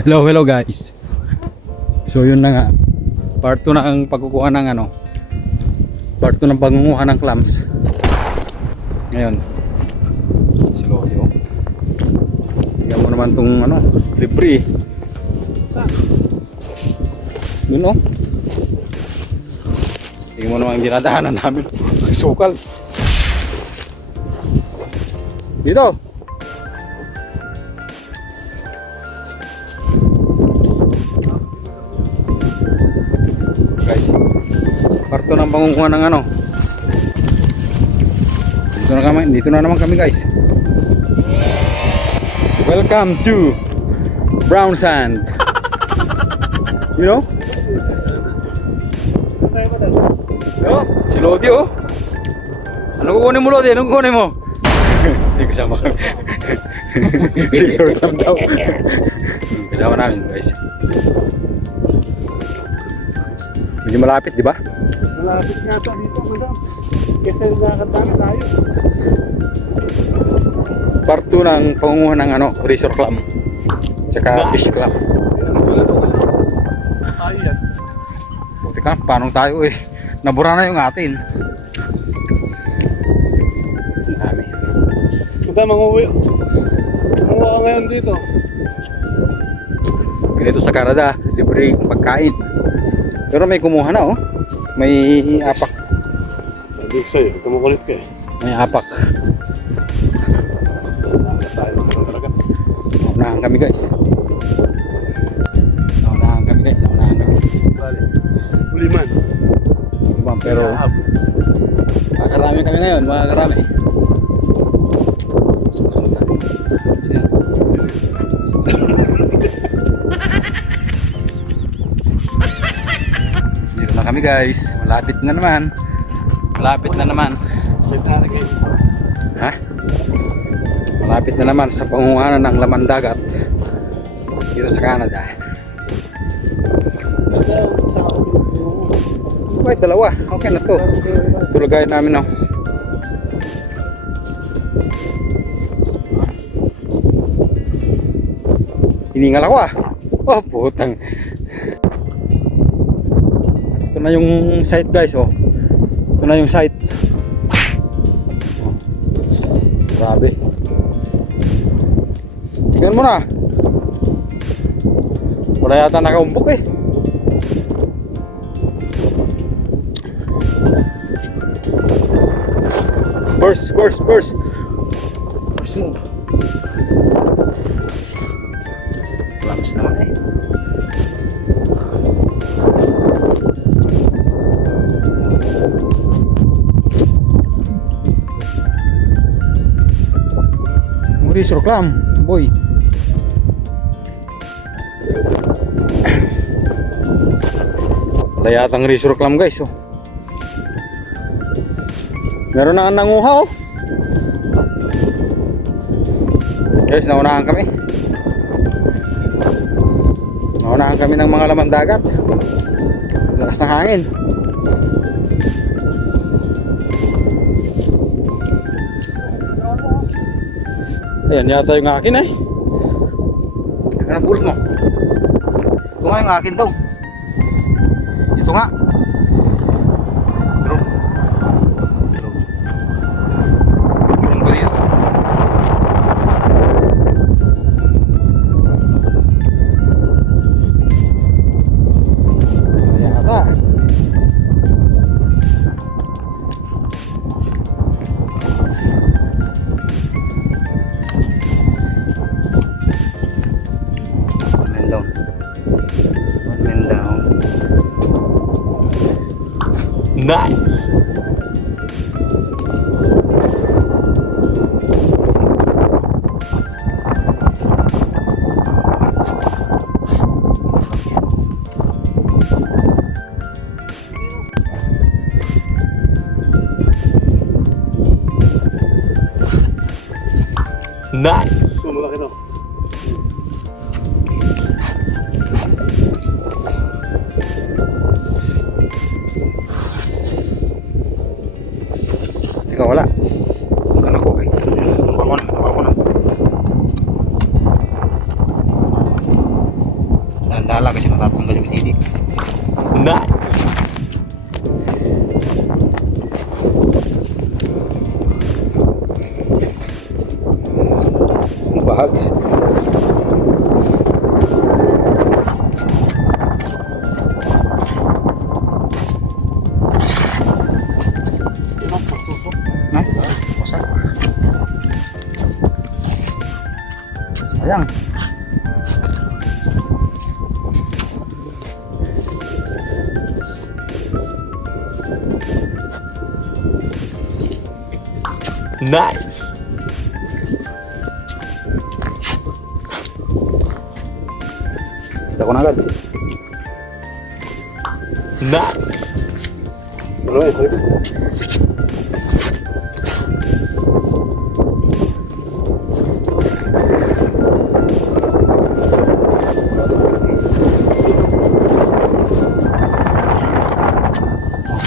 Hello, hello guys. So yun na nga. Part 2 na ang pagkukuha ng ano. Part 2 ng pangunguha ng clams. Ngayon. Si Lodi oh. Tingnan mo naman tong ano, libre. Yun oh. Tingnan mo naman ang dinadaanan namin. Sukal. Dito. guys ng pangunguha ng ano. Dito na kami dito na naman kami guys. Welcome to brown sand. You know? Yo si Lodi oh. Ano kukunin mo Lodi? Ano kukunin mo? Hindi kasama kami. Record lang daw. Kasama namin guys. Medyo malapit di ba Malapit nga ito dito, madam. Kasi nakakadami tayo. part 2 ng pangunguha ng ano, resort club tsaka fish club Tayo yan. buti ka, paano tayo eh nabura na yung atin dami Ito, manguwi. Manguha ka ngayon dito. ganito sa Canada libre pagkain pero may kumuha na oh may apak Sabi ko sa'yo, kumukulit ka eh. may apak naunahan kami guys naunahan kami guys naunahan kami Bale. Uliman. Diba, pero makakarami kami ngayon makakarami kami guys. Malapit na naman. Malapit na naman. Ha? Malapit na naman sa pangunguhanan ng laman dagat dito sa Canada. Wait, dalawa. Okay na to. Tulagay namin oh. Hiningal ako ah. Oh, putang. Ito na yung site guys oh. Ito na yung site. Oh. Grabe. Tingnan mo na. Wala yata nakaumbok eh. Burst, burst, burst. Burst move. Clams naman eh. Maurice Reclam, boy. Wala yatang Rizor Reclam guys oh. Meron na nanguha oh. Guys, naunahan kami. Naunahan kami ng mga laman dagat. Lakas ng hangin. Ayan yata yung akin eh. Anong pulot mo? Ito nga yung akin daw. Ito nga. Nice! Sumulaki to. Teka, wala. überhaupt. Sayang. Nice. Nice. Oh,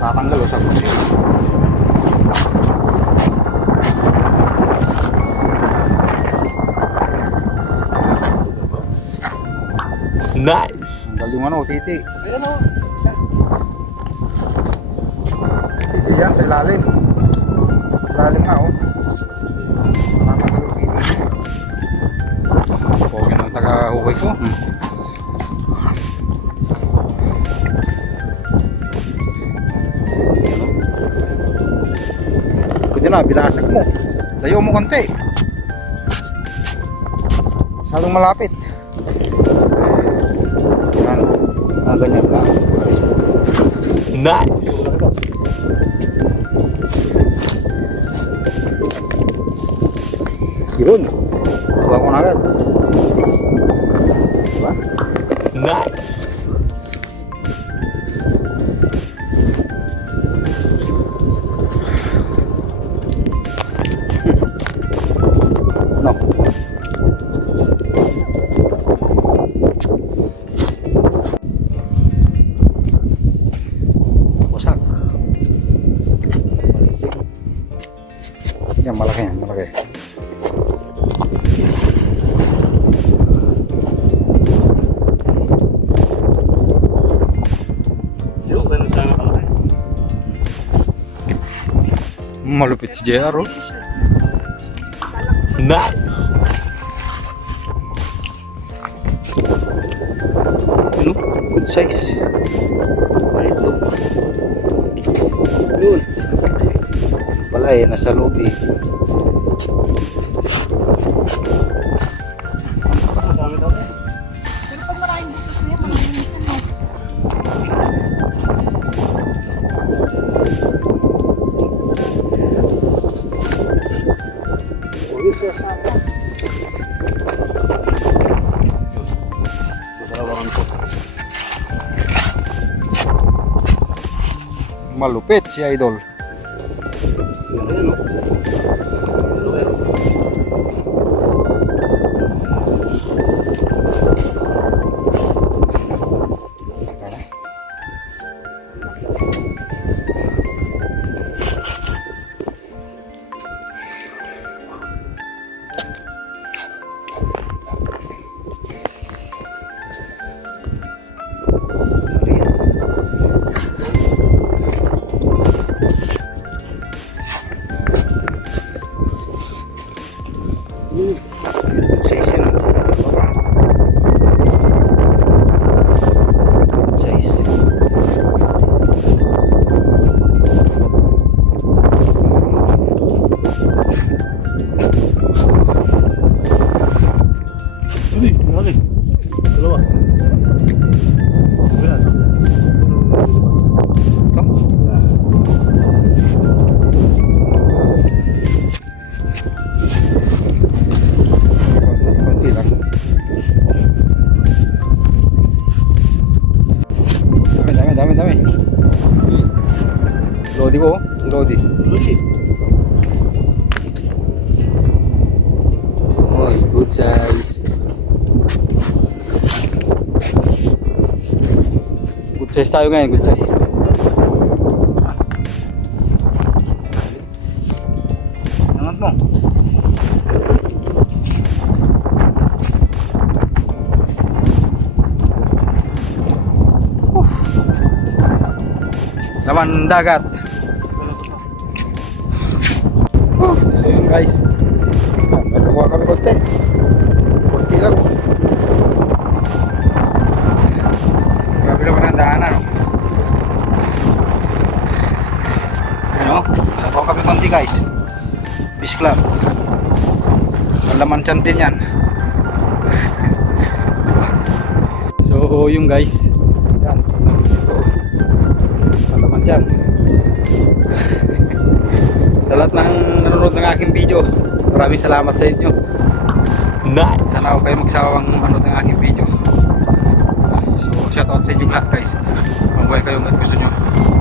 tatanggal o sa Nice. Tanggal yung ano, titi. Ayan o. yan, sa ilalim. Sa ilalim nga, oh. Tatanggal yung. Pogi ng taga-hukay ko. Hmm. Pwede na, binasag mo. Tayo mo konti. Masyadong malapit. Yan. Ah, ganyan lang. Nice. Yun. Kuha ko na agad. Diba? Nice. Malupit si JR oh. Nice. Ano? Good size. Yun. Wala eh, nasa loob eh. Malupit si Idol. Uy, laki. Dalawa. Wala. Ito. Konti, konti lang. Dami, dami, dami, dami. Lodi ko oh. Si Lodi. Laki. Oy, good size. size tayo ngayon, good size. Angat mo. Laman dagat. Tiyan din yan. so yung guys. Yan. Malaman tiyan. sa lahat ng nanonood ng aking video, maraming salamat sa inyo. Sana ako kayo magsawang manood ng aking video. So, shout out sa inyo lahat guys. Mabuhay kayo at gusto nyo.